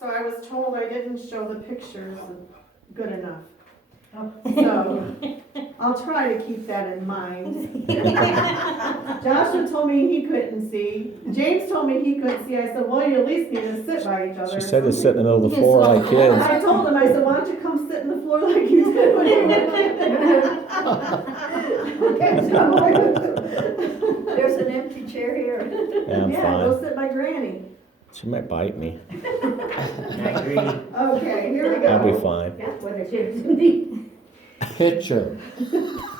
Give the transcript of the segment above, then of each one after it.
So I was told I didn't show the pictures good enough. So I'll try to keep that in mind. Joshua told me he couldn't see. James told me he couldn't see. I said, well, you at least need to sit by each other. She said to sit in the middle of the floor like kids. I told him, I said, why don't you come sit in the floor like you did when you were There's an empty chair here. Yeah, I'm Yeah, fine. go sit by Granny. She might bite me. I agree. Okay, here we go. I'll be fine. That's what it is indeed. Picture.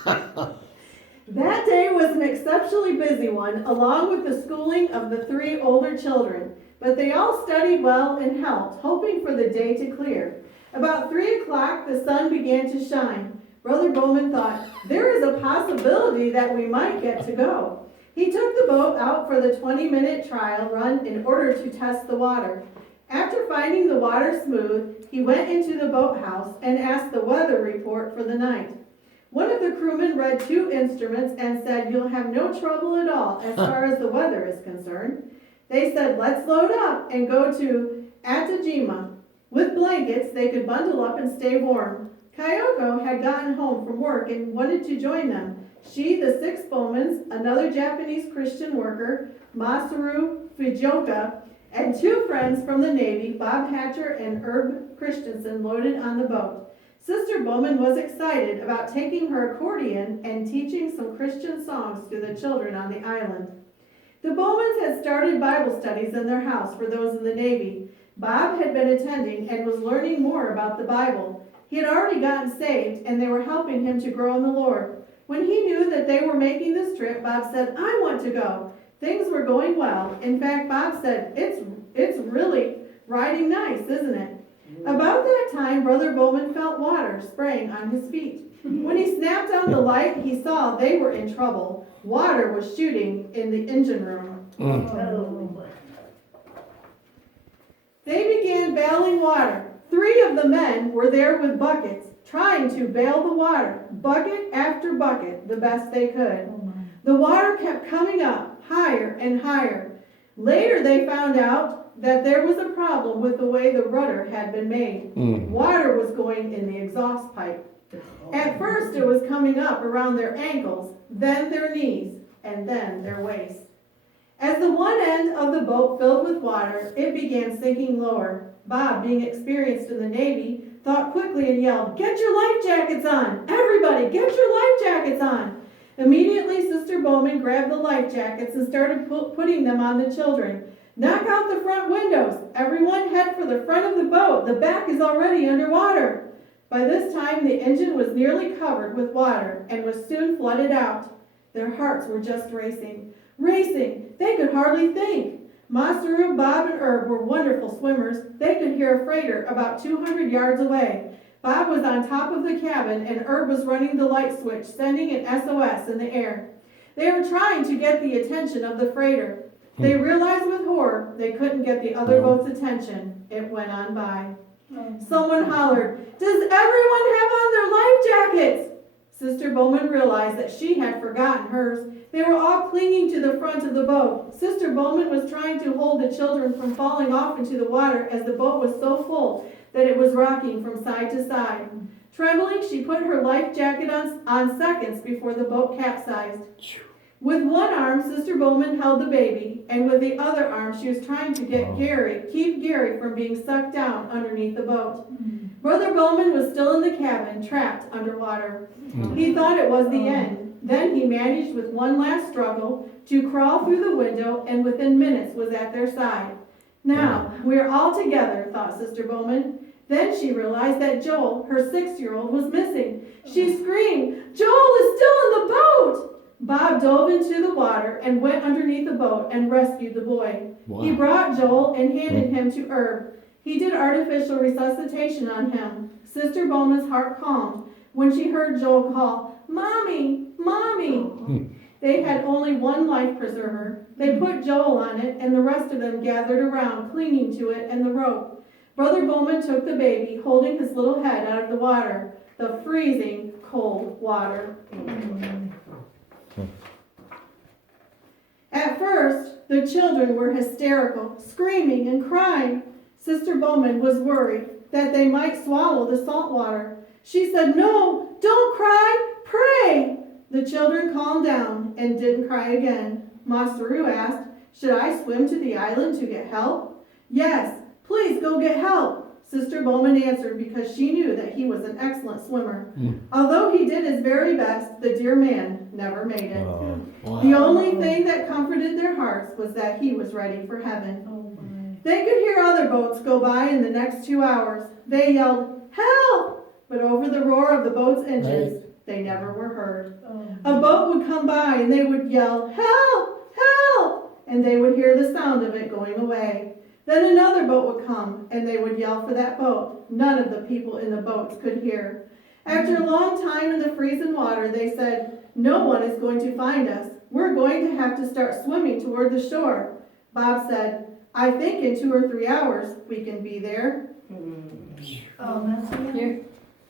That day was an exceptionally busy one, along with the schooling of the 3 older children. But they all studied well and helped, hoping for the day to clear. About 3 o'clock, the sun began to shine. Brother Bowman thought, there is a possibility that we might get to go. He took the boat out for the 20-minute trial run in order to test the water. After finding the water smooth, he went into the boathouse and asked the weather report for the night. One of the crewmen read 2 instruments and said, you'll have no trouble at all as far as the weather is concerned. They said, let's load up and go to Atajima. With blankets, they could bundle up and stay warm. Kyoko had gotten home from work and wanted to join them. She, the 6 Bowmans, another Japanese Christian worker, Masaru Fujioka, and 2 friends from the Navy, Bob Hatcher and Herb Christensen, loaded on the boat. Sister Bowman was excited about taking her accordion and teaching some Christian songs to the children on the island. The Bowmans had started Bible studies in their house for those in the Navy. Bob had been attending and was learning more about the Bible. He had already gotten saved, and they were helping him to grow in the Lord. When he knew that they were making this trip, Bob said, I want to go. Things were going well. In fact, Bob said, it's really riding nice, isn't it? About that time, Brother Bowman felt water spraying on his feet. When he snapped on the light, he saw they were in trouble. Water was shooting in the engine room. Oh. They began bailing water. 3 of the men were there with buckets, trying to bail the water, bucket after bucket, the best they could. The water kept coming up, higher and higher. Later they found out that there was a problem with the way the rudder had been made. Water was going in the exhaust pipe. At first it was coming up around their ankles, then their knees, and then their waists. As the one end of the boat filled with water, it began sinking lower. Bob, being experienced in the Navy, thought quickly and yelled, get your life jackets on! Everybody, get your life jackets on! Immediately, Sister Bowman grabbed the life jackets and started putting them on the children. Knock out the front windows! Everyone head for the front of the boat! The back is already underwater! By this time, the engine was nearly covered with water and was soon flooded out. Their hearts were just racing. Racing! They could hardly think. Masaru, Bob, and Herb were wonderful swimmers. They could hear a freighter about 200 yards away. Bob was on top of the cabin, and Herb was running the light switch, sending an SOS in the air. They were trying to get the attention of the freighter. They realized with horror they couldn't get the other boat's attention. It went on by. Someone hollered, does everyone have on their life jackets? Sister Bowman realized that she had forgotten hers. They were all clinging to the front of the boat. Sister Bowman was trying to hold the children from falling off into the water as the boat was so full that it was rocking from side to side. Trembling, she put her life jacket on seconds before the boat capsized. With one arm, Sister Bowman held the baby, and with the other arm, she was trying to keep Gary from being sucked down underneath the boat. Brother Bowman was still in the cabin, trapped underwater. He thought it was the end. Then he managed with one last struggle to crawl through the window, and within minutes was at their side. Now, we're all together, thought Sister Bowman. Then she realized that Joel, her 6-year-old, was missing. She screamed, Joel is still in the boat! Bob dove into the water and went underneath the boat and rescued the boy. Wow. He brought Joel and handed him to Herb. He did artificial resuscitation on him. Sister Bowman's heart calmed when she heard Joel call, Mommy, Mommy! They had only one life preserver. They put Joel on it, and the rest of them gathered around, clinging to it and the rope. Brother Bowman took the baby, holding his little head out of the water, the freezing cold water. At first, the children were hysterical, screaming and crying. Sister Bowman was worried that they might swallow the salt water. She said, "No, don't cry, pray." The children calmed down and didn't cry again. Masaru asked, "Should I swim to the island to get help?" "Yes, please go get help," Sister Bowman answered because she knew that he was an excellent swimmer. Although he did his very best, the dear man never made it. Oh, The only thing that comforted their hearts was that he was ready for heaven. They could hear other boats go by in the next 2 hours. They yelled, "Help!" But over the roar of the boat's engines, they never were heard. A boat would come by and they would yell, "Help! Help!" And they would hear the sound of it going away. Then another boat would come and they would yell for that boat. None of the people in the boats could hear. After a long time in the freezing water, they said, "No one is going to find us. We're going to have to start swimming toward the shore." Bob said, "I think in 2 or 3 hours we can be there." Oh, that's. Here,